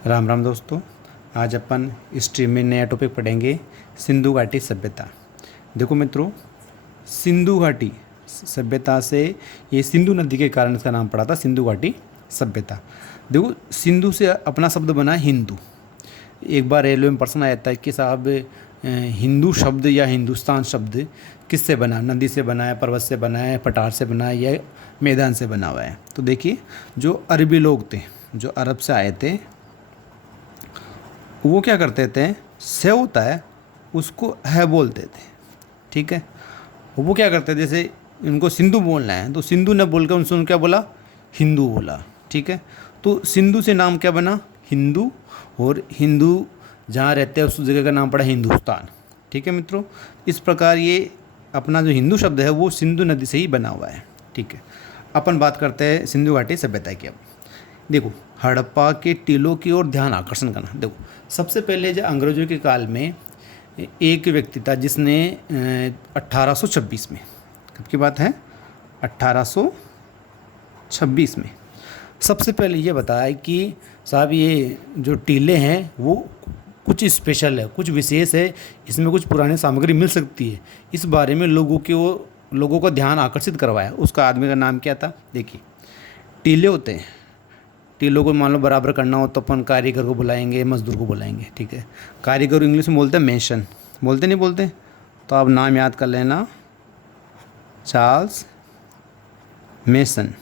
राम राम दोस्तों। आज अपन स्ट्रीम में नया टॉपिक पढ़ेंगे, सिंधु घाटी सभ्यता। देखो मित्रों, सिंधु घाटी सभ्यता से, ये सिंधु नदी के कारण इसका नाम पड़ा था सिंधु घाटी सभ्यता। देखो, सिंधु से अपना शब्द बना हिंदू। एक बार रेलवे में प्रश्न आया था कि साहब हिंदू शब्द या हिंदुस्तान शब्द किससे बना, नदी से बना है, पर्वत से बना है, पठार से बना है या मैदान से बना हुआ है। तो देखिए, जो अरबी लोग थे, जो अरब से आए थे, वो क्या करते थे, से होता है उसको है बोलते थे। ठीक है, वो क्या करते थे, जैसे इनको सिंधु बोलना है तो सिंधु ने बोल कर उनसे क्या बोला, हिंदू बोला। ठीक है, तो सिंधु से नाम क्या बना, हिंदू। और हिंदू जहाँ रहते हैं उस जगह का नाम पड़ा हिंदुस्तान। ठीक है मित्रों, इस प्रकार ये अपना जो हिंदू शब्द है वो सिंधु नदी से ही बना हुआ है। ठीक है, अपन बात करते हैं सिंधु घाटी सभ्यता की। अब देखो, हड़प्पा के टीलों की ओर ध्यान आकर्षण करना। देखो, सबसे पहले जो अंग्रेजों के काल में एक व्यक्ति था जिसने 1826 में, कब की बात है, 1826 में सबसे पहले ये बताया कि साहब ये जो टीले हैं वो कुछ स्पेशल है, कुछ विशेष है, इसमें कुछ पुरानी सामग्री मिल सकती है। इस बारे में लोगों का ध्यान आकर्षित करवाया। उसका आदमी का नाम क्या था, देखिए, टीले होते हैं, टीलों को मान लो बराबर करना हो तो अपन कारीगर को बुलाएंगे, मजदूर को बुलाएंगे। ठीक है, कारीगर इंग्लिश में बोलते हैं मेसन, बोलते नहीं बोलते, तो आप नाम याद कर लेना, चार्ल्स मेसन।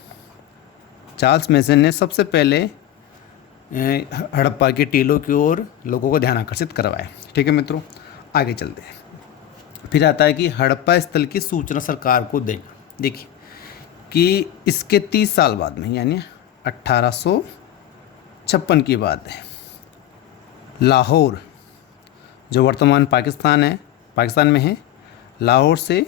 चार्ल्स मेसन ने सबसे पहले हड़प्पा के टीलों की ओर लोगों को ध्यान आकर्षित करवाया। ठीक है मित्रों, आगे चलते हैं। फिर आता है कि हड़प्पा स्थल की सूचना सरकार को देना। देखिए कि इसके 30 साल बाद में, यानी 1856 की बात है, लाहौर जो वर्तमान पाकिस्तान में है, लाहौर से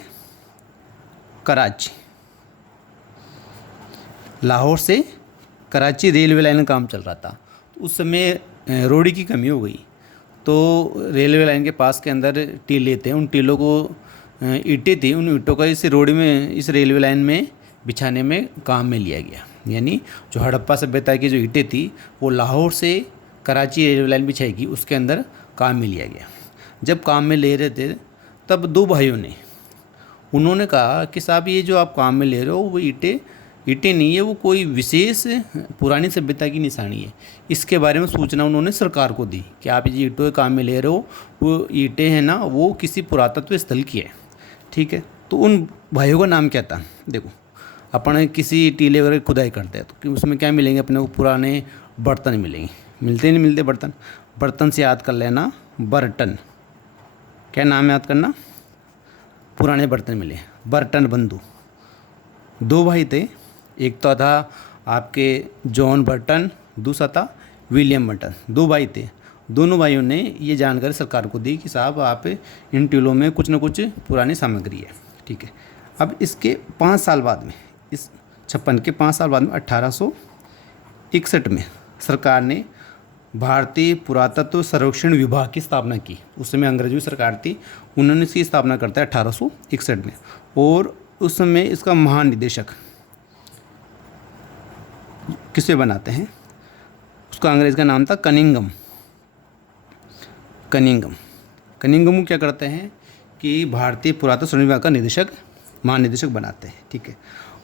कराची रेलवे लाइन का काम चल रहा था। तो उस समय रोडी की कमी हो गई, तो रेलवे लाइन के पास के अंदर टीले थे, उन टीलों को ईंटें थी, उन ईंटों का इस रेलवे लाइन में बिछाने में काम में लिया गया। यानी जो हड़प्पा सभ्यता की जो ईंटें थी वो लाहौर से कराची रेलवे लाइन बिछाएगी, उसके अंदर काम में लिया गया। जब काम में ले रहे थे तब दो भाइयों ने, उन्होंने कहा कि साहब ये जो आप काम में ले रहे हो वो ईंटें नहीं है, वो कोई विशेष पुरानी सभ्यता की निशानी है। इसके बारे में सूचना उन्होंने सरकार को दी कि आप ये ईंटों के काम में ले रहे हो, वो ईंटें हैं ना, वो किसी पुरातत्व स्थल की है। ठीक है, तो उन भाइयों का नाम क्या था, देखो, अपन किसी टीले वगैरह खुदाई करते हैं तो उसमें क्या मिलेंगे, अपने को पुराने बर्तन मिलेंगे, मिलते नहीं मिलते बर्तन से याद कर लेना, बर्तन। क्या नाम याद करना, पुराने बर्तन मिले, बर्तन बंधु। दो भाई थे, एक तो था आपके जॉन बर्टन, दूसरा था विलियम बर्टन। दो भाई थे, दोनों भाइयों ने ये जानकारी सरकार को दी कि साहब आप इन टीलों में कुछ न कुछ पुरानी सामग्री है। ठीक है, अब इसके 5 साल बाद में, इस 56 के 5 साल बाद में 1861 में सरकार ने भारतीय पुरातत्व सर्वेक्षण विभाग की स्थापना की। उस समय अंग्रेजों की सरकार थी, उन्होंने इसकी स्थापना करता है 1861 में। और उस समय इसका महानिदेशक किसे बनाते हैं, उसका अंग्रेज का नाम था कनिंगम को क्या करते हैं कि भारतीय पुरातत्व सर्वेक्षण विभाग का महानिदेशक बनाते हैं। ठीक है,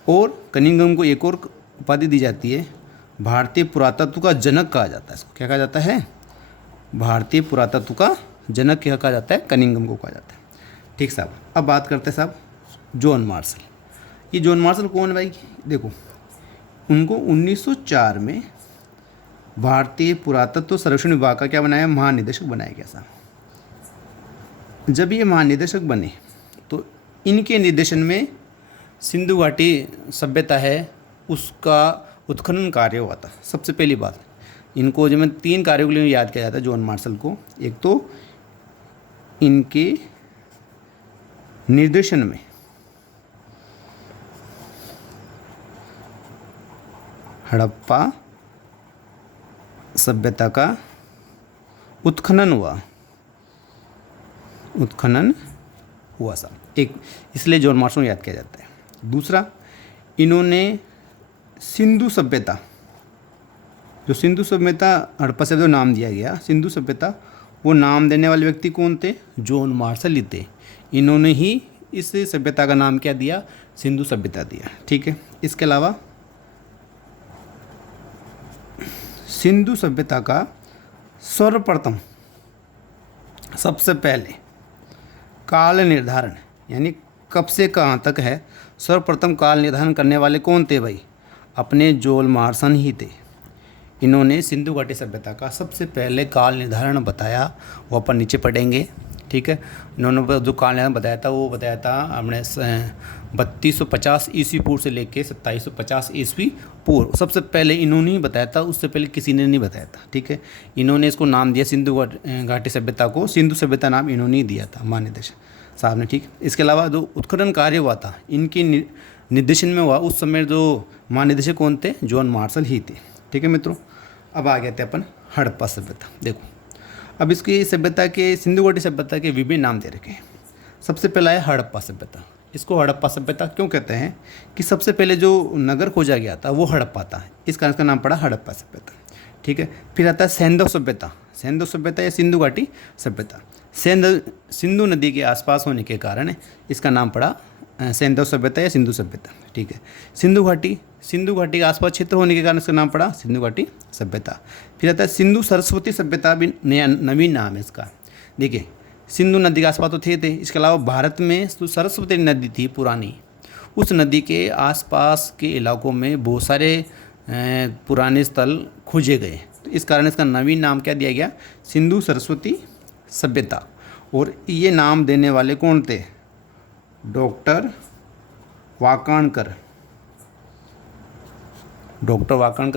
और कनिंगम को एक और उपाधि दी जाती है, भारतीय पुरातत्व का जनक कहा जाता है। इसको क्या कहा जाता है, भारतीय पुरातत्व का जनक क्या कहा जाता है, कनिंगम को कहा जाता है। ठीक साहब, अब बात करते हैं साहब जॉन मार्शल। ये जॉन मार्शल कौन है भाई, देखो, उनको 1904 में भारतीय पुरातत्व सर्वेक्षण विभाग का क्या बनाया, महानिदेशक बनाया गया साहब। जब ये महानिदेशक बने तो इनके निर्देशन में सिंधु घाटी सभ्यता है उसका उत्खनन कार्य हुआ था। सबसे पहली बात, इनको जो मैं 3 कार्यों के लिए याद किया जाता है जॉन मार्शल को, एक तो इनके निर्देशन में हड़प्पा सभ्यता का उत्खनन हुआ सा एक, इसलिए जॉन मार्शल को याद किया जाता है। दूसरा, इन्होंने सिंधु सभ्यता जो सिंधु सभ्यता हड़प्पा से जो नाम दिया गया सिंधु सभ्यता, वो नाम देने वाले व्यक्ति कौन थे? जॉन मार्शल ही थे। इन्होंने ही इस सभ्यता का नाम क्या दिया? सिंधु सभ्यता दिया। ठीक है। इसके अलावा सिंधु सभ्यता का सर्वप्रथम सबसे पहले काल निर्धारण, यानी कब से कहाँ तक है, सर्वप्रथम काल निर्धारण करने वाले कौन थे भाई? अपने जॉन मार्शल ही थे। इन्होंने सिंधु घाटी सभ्यता का सबसे पहले काल निर्धारण बताया, वो अपन नीचे पढ़ेंगे। ठीक है। इन्होंने जो काल निर्धारण बताया था वो बताया था हमने 3250 ईस्वी पूर्व से लेके 2750 ईस्वी पूर्व, सबसे पहले इन्होंने ही बताया था, उससे पहले किसी ने नहीं बताया था। ठीक है। इन्होंने इसको नाम दिया सिंधु घाटी सभ्यता को, सिंधु सभ्यता नाम इन्होंने ही दिया था, महानिदेशक साहब ने। ठीक। इसके अलावा जो उत्खनन कार्य हुआ था इनके निर्देशन में हुआ, उस समय जो महानिदेशक कौन थे? जॉन मार्शल ही थे। ठीक है मित्रों। अब आ गए थे अपन हड़प्पा सभ्यता। देखो अब इसकी सभ्यता के, सिंधु घाटी सभ्यता के विभिन्न नाम दे रखे हैं। सबसे पहला है हड़प्पा सभ्यता। इसको हड़प्पा सभ्यता क्यों कहते हैं? कि सबसे पहले जो नगर खोजा गया था वो हड़प्पा था, इस कारण इसका नाम पड़ा हड़प्पा सभ्यता। ठीक है। फिर आता है सैंधव सभ्यता। सैंधव सभ्यता या सिंधु घाटी सभ्यता, सिंधु नदी के आसपास होने के कारण इसका नाम पड़ा सैंधव सभ्यता या सिंधु सभ्यता। ठीक है। सिंधु घाटी के आसपास क्षेत्र होने के कारण इसका नाम पड़ा सिंधु घाटी सभ्यता। फिर आता है सिंधु सरस्वती सभ्यता, भी नया नवीन नाम है इसका। देखिए सिंधु नदी के आसपास तो थे, इसके अलावा भारत में जो सरस्वती नदी थी पुरानी, उस नदी के आसपास के इलाकों में बहुत सारे पुराने स्थल खोजे गए, तो इस कारण इसका नवीन नाम क्या दिया गया? सिंधु सरस्वती सभ्यता। और ये नाम देने वाले कौन थे? डॉक्टर वाकाणकर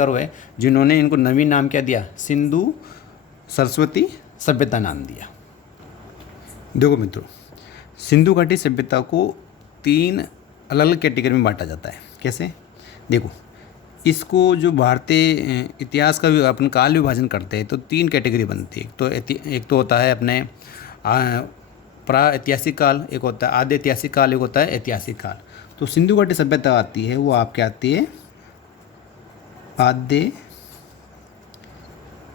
हुए, जिन्होंने इनको नवीन नाम क्या दिया? सिंधु सरस्वती सभ्यता नाम दिया। देखो मित्रों, सिंधु घाटी सभ्यता को 3 अलग अलग कैटेगरी में बांटा जाता है। कैसे? देखो इसको जो भारतीय इतिहास का भी अपन काल विभाजन करते हैं तो 3 कैटेगरी बनती है। एक तो होता है अपने प्राऐतिहासिक काल, एक होता है आद्य ऐतिहासिक काल, एक होता है ऐतिहासिक काल। तो सिंधु घाटी सभ्यता आती है वो आपके आती है आद्य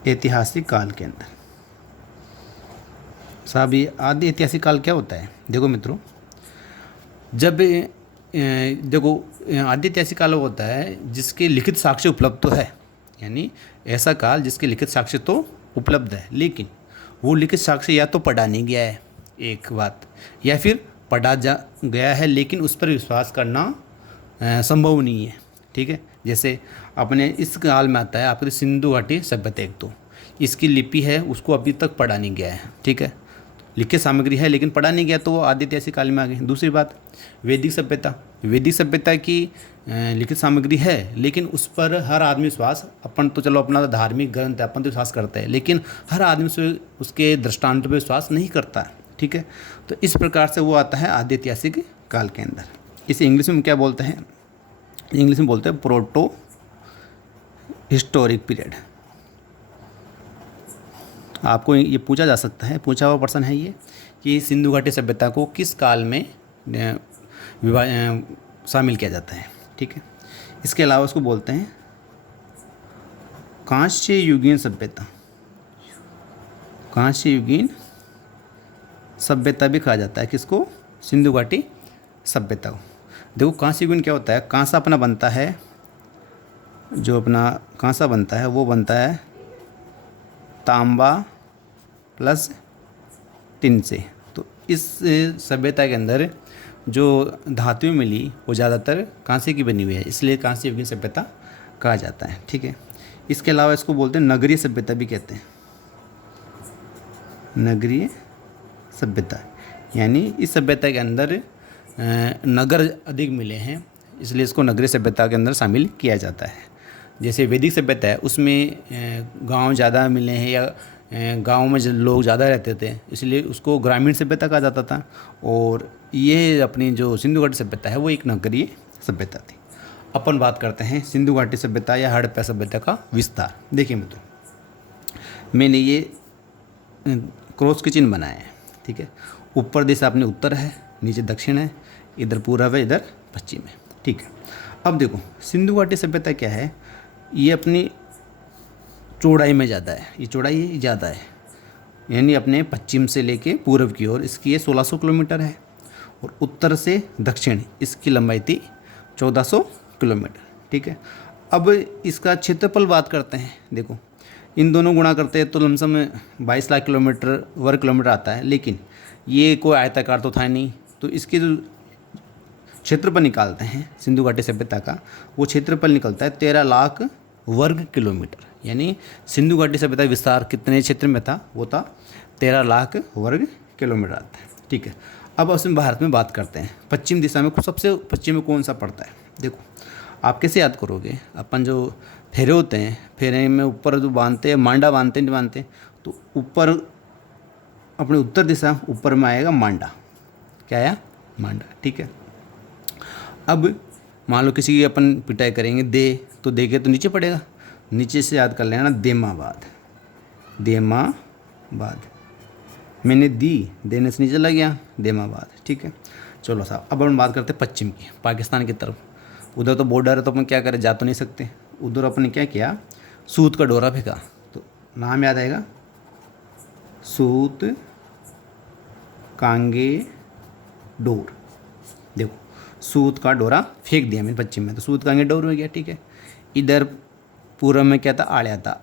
ऐतिहासिक काल के अंदर। साहब ये आद्य ऐतिहासिक काल क्या होता है? देखो मित्रों, जब देखो आद्य ऐतिहासिक काल होता है जिसके लिखित साक्ष्य उपलब्ध तो है, यानी ऐसा काल जिसके लिखित साक्ष्य तो उपलब्ध है, लेकिन वो लिखित साक्ष्य या तो पढ़ा नहीं गया है एक बात, या फिर पढ़ा जा गया है लेकिन उस पर विश्वास करना संभव नहीं है। ठीक है। जैसे अपने इस काल में आता है आपकी सिंधु घाटी सभ्यता, एक तो इसकी लिपि है उसको अभी तक पढ़ा नहीं गया है। ठीक है। लिखित सामग्री है लेकिन पढ़ा नहीं गया तो वो आद्य ऐतिहासिक काल में आ गई। दूसरी बात वैदिक सभ्यता की लिखित सामग्री है लेकिन उस पर हर आदमी विश्वास, अपन तो चलो अपना धार्मिक ग्रंथ है अपन तो विश्वास करते हैं, लेकिन हर आदमी से उसके दृष्टांत पर विश्वास नहीं करता। ठीक है। तो इस प्रकार से वो आता है आद्य ऐतिहासिक काल के अंदर। इसे इंग्लिश में क्या बोलते हैं? इंग्लिश में बोलते हैं प्रोटो हिस्टोरिक पीरियड। आपको ये पूछा जा सकता है, पूछा हुआ प्रश्न है ये, कि सिंधु घाटी सभ्यता को किस काल में शामिल किया जाता है। ठीक है। इसके अलावा उसको बोलते हैं कांस्य युगीन सभ्यता। कांस्य युगीन सभ्यता भी कहा जाता है किसको? सिंधु घाटी सभ्यता को। देखो कांस्य युगीन क्या होता है? कांसा अपना बनता है, जो अपना कांसा बनता है वो बनता है तांबा प्लस टिन से। तो इस सभ्यता के अंदर जो धातुएं मिली वो ज़्यादातर कांसे की बनी हुई है, इसलिए कांस्य युगीन सभ्यता कहा जाता है। ठीक है। इसके अलावा इसको बोलते हैं नगरीय सभ्यता भी कहते हैं। नगरीय सभ्यता यानी इस सभ्यता के अंदर नगर अधिक मिले हैं, इसलिए इसको नगरीय सभ्यता के अंदर शामिल किया जाता है। जैसे वैदिक सभ्यता है उसमें गांव ज़्यादा मिले हैं या गांव में लोग ज़्यादा रहते थे, इसलिए उसको ग्रामीण सभ्यता कहा जाता था। और ये अपनी जो सिंधु घाटी सभ्यता है वो एक नगरीय सभ्यता थी। अपन बात करते हैं सिंधु घाटी सभ्यता या हड़प्पा सभ्यता का विस्तार। देखिए मित्रों, मैंने ये क्रॉस के चिन्ह बनाए हैं। ठीक है। ऊपर दिशा अपने उत्तर है, नीचे दक्षिण है, इधर पूर्व है, इधर पश्चिम है। ठीक है। अब देखो सिंधु घाटी सभ्यता क्या है? ये अपनी चौड़ाई में ज़्यादा है, ये चौड़ाई है, ये ज़्यादा है, यानी अपने पश्चिम से लेके पूर्व की ओर इसकी ये 1600 किलोमीटर है, और उत्तर से दक्षिण इसकी लंबाई थी 1400 किलोमीटर। ठीक है, अब इसका क्षेत्रफल बात करते हैं। देखो, इन दोनों गुणा करते हैं तो लमसम 22 लाख किलोमीटर वर्ग किलोमीटर आता है, लेकिन ये कोई आयताकार तो था नहीं, तो इसकी जो क्षेत्रफल निकालते हैं सिंधु घाटी सभ्यता का, वो क्षेत्रफल निकलता है 13 लाख वर्ग किलोमीटर। यानी सिंधु घाटी सभ्यता विस्तार कितने क्षेत्र में था, वो था 13 लाख वर्ग किलोमीटर आता है। ठीक है, अब उसमें भारत में बात करते हैं। पश्चिम दिशा में सबसे पश्चिम में कौन सा पड़ता है? देखो, आप कैसे याद करोगे, अपन जो फेरे होते हैं, फेरे में ऊपर जो बांधते हैं, मांडा बांधते नहीं बांधते, तो ऊपर अपने उत्तर दिशा ऊपर में आएगा मांडा। क्या आया? मांडा। ठीक है, अब मान लो किसी की अपन पिटाई करेंगे दे, तो दे के तो नीचे पड़ेगा, नीचे से याद कर लेना देमाबाद। देमाबाद मैंने दी, देने से नीचे चला गया, देमाबाद। ठीक है, चलो साहब, अब हम बात करते हैं पश्चिम की, पाकिस्तान की तरफ। उधर तो बॉर्डर है, तो अपन क्या करें, जा तो नहीं सकते। उधर अपन ने क्या किया, सूत का डोरा फेंका, तो नाम याद आएगा, सूत कांगे डोर। देखो, सूत का डोरा फेंक दिया मैंने पश्चिम में, तो सूत कांगे डोर हो गया। ठीक है, इधर पूर्व में क्या था, आड़िया था,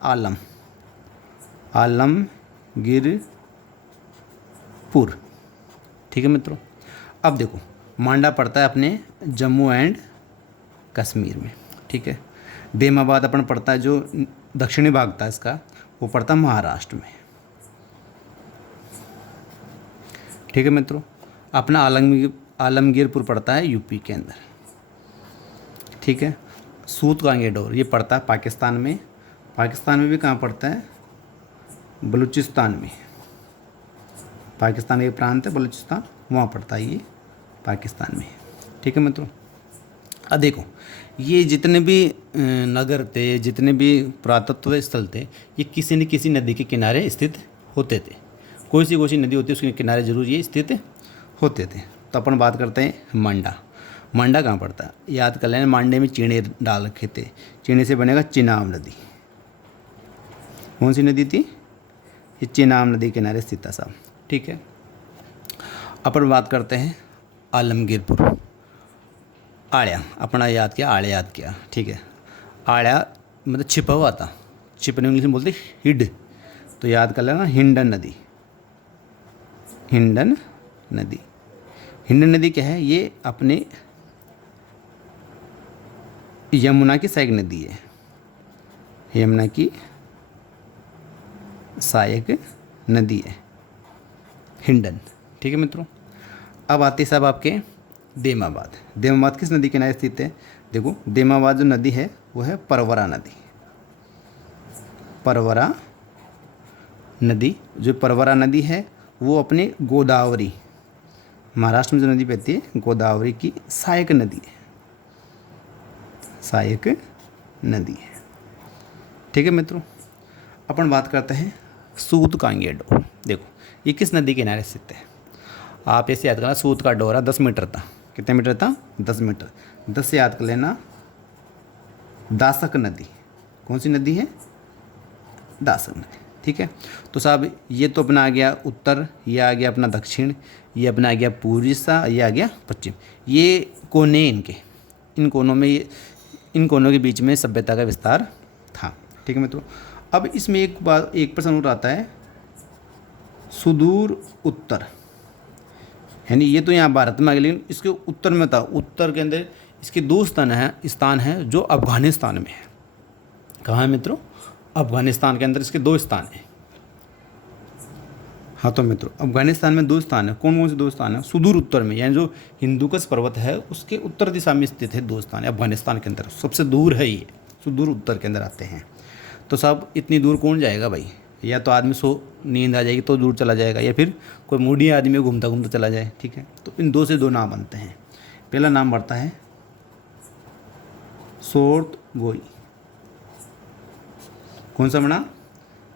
आलमगीरपुर। ठीक है मित्रों, अब देखो, मांडा पड़ता है अपने जम्मू एंड कश्मीर में। ठीक है, देमाबाद अपन पड़ता है जो दक्षिणी भाग था इसका, वो पड़ता है महाराष्ट्र में। ठीक है मित्रों, अपना आलमगीरपुर पड़ता है यूपी के अंदर। ठीक है, सूत कांगे डोर ये पड़ता है पाकिस्तान में। पाकिस्तान में भी कहाँ पड़ता है, बलूचिस्तान में। पाकिस्तान का प्रांत है बलूचिस्तान, वहाँ पड़ता है ये पाकिस्तान में। ठीक है मित्रों, अब देखो, ये जितने भी नगर थे, जितने भी पुरातत्व स्थल थे, ये किसी न किसी नदी के किनारे स्थित होते थे। कोई सी नदी होती है, उसके किनारे जरूर ये स्थित होते थे। तो अपन बात करते हैं मांडा। मांडा कहाँ पड़ता है, याद कर लेना, मांडे में चीणे डाल रखे थे, चीणे से बनेगा चिनाब नदी। कौन सी नदी थी, ये चिनाब नदी के किनारे स्थित था साहब। ठीक है, अपन बात करते हैं आलमगीरपुर। आड़िया अपना याद किया, आड़े याद किया। ठीक है, आड़िया मतलब छिपा हुआ था, छिपने इंग्लिश में बोलते हिड, तो याद कर लेना हिंडन नदी। हिंडन नदी, हिंडन नदी क्या है, ये अपने यमुना की सहायक नदी है, यमुना की सहायक नदी है हिंडन। ठीक है मित्रों, अब आते साहब आपके देमाबाद। देमाबाद किस नदी के किनारे स्थित है? देखो, देमाबाद जो नदी है वो है परवरा नदी। परवरा नदी, जो परवरा नदी है वो अपने गोदावरी, महाराष्ट्र में जो नदी बहती है, गोदावरी की सहायक नदी है, सहायक नदी है। ठीक है मित्रों, अपन बात करते हैं सूत कांगे डोर। देखो, ये किस नदी के किनारे स्थित है? आप ऐसे याद करना, सूत का डोरा 10 मीटर था। कितने मीटर था? 10 मीटर। 10 से याद कर लेना दासक नदी। कौन सी नदी है? दासक नदी। ठीक है, तो साहब ये तो अपना आ गया उत्तर, ये आ गया अपना दक्षिण, ये अपना आ गया पूर्वी हिस्सा, ये आ गया पश्चिम। ये कोने इनके, इन कोनों में, इन कोनों के बीच में सभ्यता का विस्तार था। ठीक है मित्रों, अब इसमें एक प्रश्न और आता है, सुदूर उत्तर, यानी ये तो यहाँ भारत में आ गया, लेकिन इसके उत्तर में था। उत्तर के अंदर इसके दो स्थान है जो अफगानिस्तान में है। कहाँ है मित्रों? अफगानिस्तान के अंदर इसके 2 स्थान हैं। हाँ तो मित्रों, अफगानिस्तान में 2 स्थान है। कौन कौन से 2 स्थान है? सुदूर उत्तर में, यानी जो हिंदुकुश पर्वत है उसके उत्तर दिशा में स्थित है 2 स्थान है अफगानिस्तान के अंदर। सबसे दूर है ये, सुदूर उत्तर के अंदर आते हैं। तो साहब इतनी दूर कौन जाएगा भाई? या तो आदमी नींद आ जाएगी तो दूर चला जाएगा, या फिर कोई मूडी आदमी घूमता घूमता चला जाए। ठीक है, तो इन 2 से 2 नाम बनते हैं। पहला नाम बढ़ता है सोर्त गोई। कौन सा बना?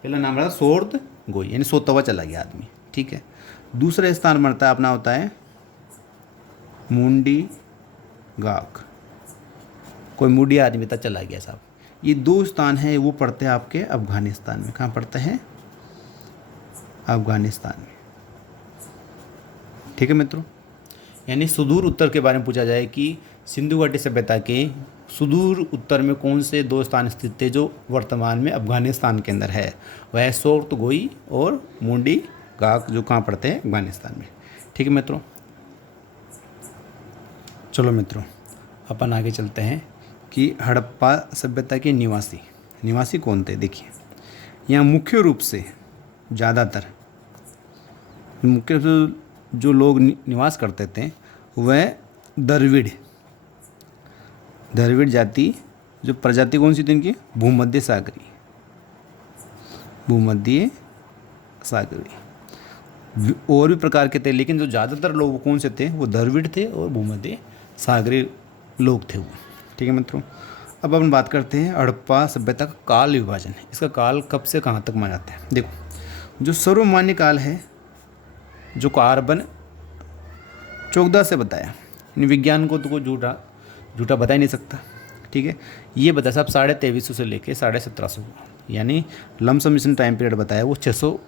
पहला नाम बढ़ा सोर्त गोई, यानी सोता हुआ चला गया आदमी। ठीक है, दूसरा स्थान बनता है अपना होता है मुंडी गाक। कोई मूडी आदमी तक चला गया साहब, ये 2 स्थान है वो पड़ते हैं आपके अफ़गानिस्तान में। कहाँ पड़ते हैं? अफ़गानिस्तान में। ठीक है मित्रों, यानी सुदूर उत्तर के बारे में पूछा जाए कि सिंधु घाटी सभ्यता के सुदूर उत्तर में कौन से 2 स्थान स्थित थे जो वर्तमान में अफ़गानिस्तान के अंदर है, वह सोर्तगोई और मुंडी गाक, जो कहाँ पड़ते हैं? अफ़गानिस्तान में। ठीक है मित्रों, चलो मित्रों अपन आगे चलते हैं कि हड़प्पा सभ्यता के निवासी कौन थे। देखिए यहाँ मुख्य रूप से ज़्यादातर मुख्य रूप से जो लोग निवास करते थे वह द्रविड़ जाति, जो प्रजाति कौन सी थी इनकी? भूमध्य सागरी। और भी प्रकार के थे, लेकिन जो ज़्यादातर लोग कौन से थे? वो द्रविड़ थे और भूमध्य सागरी लोग थे वो। ठीक है मित्रों, अब अपन बात करते हैं हड़प्पा सभ्यता का काल विभाजन। इसका काल कब से कहाँ तक माना जाता है? देखो, जो सर्वमान्य काल है, जो कार्बन 14 से बताया, विज्ञान को तो कोई झूठा बता ही नहीं सकता। ठीक है, ये बता साहब 2350 से लेके 1750, यानी लमसम इसने टाइम पीरियड बताया वो 600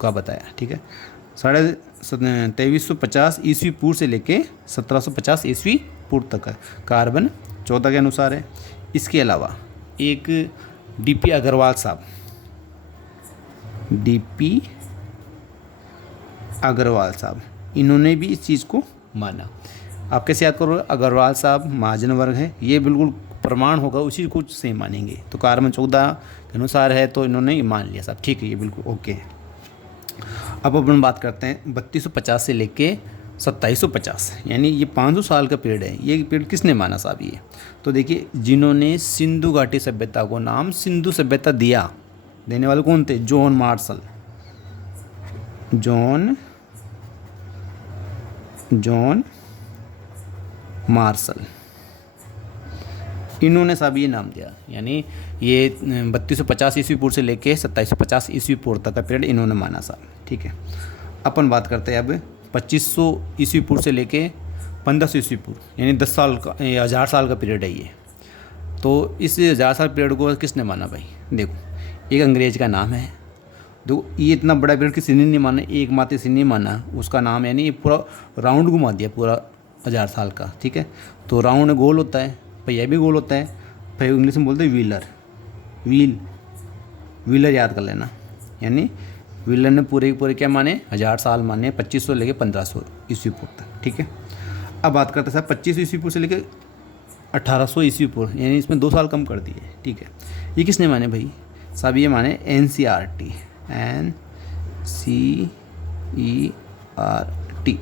का बताया। ठीक है, 2350 ईस्वी पूर्व से लेके 1750 ईस्वी पूर्व तक है, कार्बन 14 के अनुसार है। इसके अलावा एक डीपी अग्रवाल साहब, इन्होंने भी इस चीज़ को माना। आप कैसे याद करो? अग्रवाल साहब महाजन वर्ग है, ये बिल्कुल प्रमाण होगा, उसी कुछ से मानेंगे। तो कार्बन 14 के अनुसार है तो इन्होंने ये मान लिया साहब। ठीक है, ये बिल्कुल ओके है। अब अपन बात करते हैं 3250 से लेके 2750, यानी ये 500 साल का पीरियड है। ये पीरियड किसने माना साहब? ये तो देखिए, जिन्होंने सिंधु घाटी सभ्यता को नाम सिंधु सभ्यता देने वाले कौन थे? जॉन मार्शल, इन्होंने साहब ये नाम दिया। यानी ये 3250 ईस्वी पूर्व से लेके 2750 ईस्वी पूर्व तक का पीरियड इन्होंने माना साहब। ठीक है, अपन बात करते हैं अब 2500 ईस्वी पूर्व से लेके 1500 ईस्वी पूर्व, यानी 10 साल का 1000 साल का पीरियड है ये। तो इस 1000 साल पीरियड को किसने माना भाई? देखो, एक अंग्रेज का नाम है। देखो, ये इतना बड़ा पीरियड किसी ने नहीं माना, एक मात्र किसी ने माना, उसका नाम, यानी ये पूरा राउंड घुमा दिया पूरा 1000 साल का। ठीक है, तो राउंड गोल होता है, पहिया भी गोल होता है, पहिया इंग्लिश में बोलते हैं व्हीलर याद कर लेना। यानी व्हीलर ने पूरे क्या माने? 1000 साल माने, 2500 लेके 1500 ईस्वी पूर्व तक। ठीक है, अब बात करते हैं साहब 2500 ईस्वी पूर्व से लेके 1800 ईस्वी पूर्व, यानी इसमें 2 साल कम कर दिए। ठीक है, ये किसने माने भाई साहब? ये माने NCERT,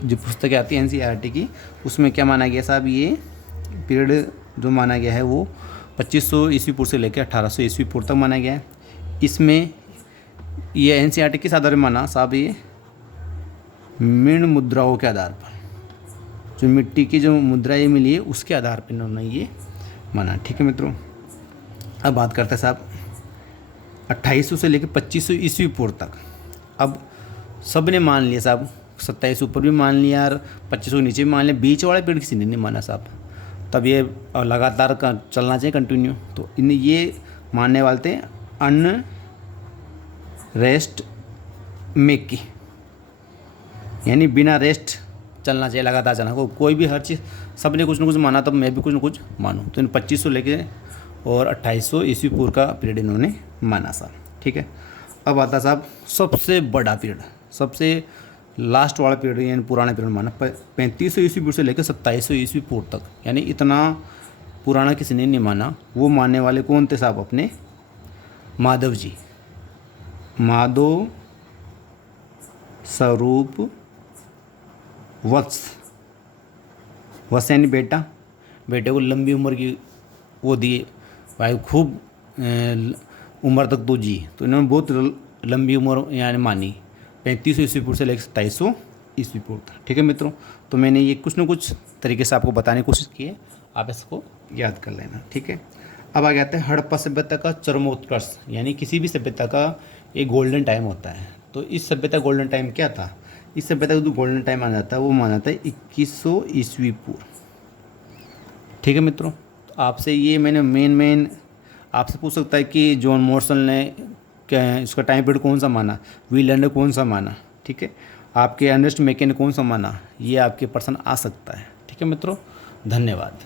जो पुस्तकें आती है NCERT की, उसमें क्या माना गया साहब? ये पीरियड जो माना गया है वो 2500 ईस्वी पूर्व से लेकर 1800 ईस्वी पूर्व तक माना गया है। इसमें ये NCERT किस आधार पर माना साहब? ये मृण मुद्राओं के आधार पर, जो मिट्टी की जो मुद्राएं मिली है उसके आधार पर इन्होंने ये माना। ठीक है मित्रों, अब बात करते हैं साहब 2800 से लेकर 2500 ईस्वी पूर्व तक। अब सब ने मान लिया साहब, 27 ऊपर भी मान लिया और 2500 नीचे भी मान लिया, बीच वाला पीरियड किसी ने नहीं माना साहब। तब ये लगातार चलना चाहिए, कंटिन्यू। तो इन ये मानने वाले थे अनरेस्ट मेक, यानी बिना रेस्ट चलना चाहिए, लगातार चलना। कोई भी हर चीज़ सब ने कुछ ना कुछ माना, तब मैं भी कुछ ना कुछ मानूँ। तो इन 2500 लेके और 2800 ईस्वी पूर्व का पीरियड इन्होंने माना साहब। ठीक है, अब आता साहब सबसे बड़ा पीरियड, सबसे लास्ट वाला पीरियड, यानी पुराना पीरियड माना 3500 ईस्वी पूर्व से लेकर 2700 ईस्वी पूर्व तक, यानी इतना पुराना किसी ने नहीं माना। वो मानने वाले कौन थे साहब? अपने माधव स्वरूप वत्स, यानी बेटे को लंबी उम्र की वो दिए भाई, खूब उम्र तक तो जी। तो इन्होंने बहुत लंबी उम्र यानी मानी 3500 ईस्वी पूर्व से लेकर 2700 ईस्वी पूर्व तक। ठीक है मित्रों, तो मैंने ये कुछ ना कुछ तरीके से आपको बताने की कोशिश की है, आप इसको याद कर लेना। ठीक है, अब आ जाते हैं हड़प्पा सभ्यता का चरमोत्कर्ष, यानी किसी भी सभ्यता का एक गोल्डन टाइम होता है। तो इस सभ्यता गोल्डन टाइम क्या था? इस सभ्यता का जो गोल्डन टाइम माना जाता है वो माना जाता है 2100 ईस्वी पूर्व। ठीक है मित्रों, तो आपसे ये मैंने मेन आपसे पूछ सकता है कि जॉन मॉर्सल ने क्या इसका टाइम पीरियड कौन सा माना, व्हीलर ने कौन सा माना, ठीक है, आपके अर्नेस्ट मैके ने कौन सा माना, ये आपके प्रश्न आ सकता है। ठीक है मित्रों, धन्यवाद।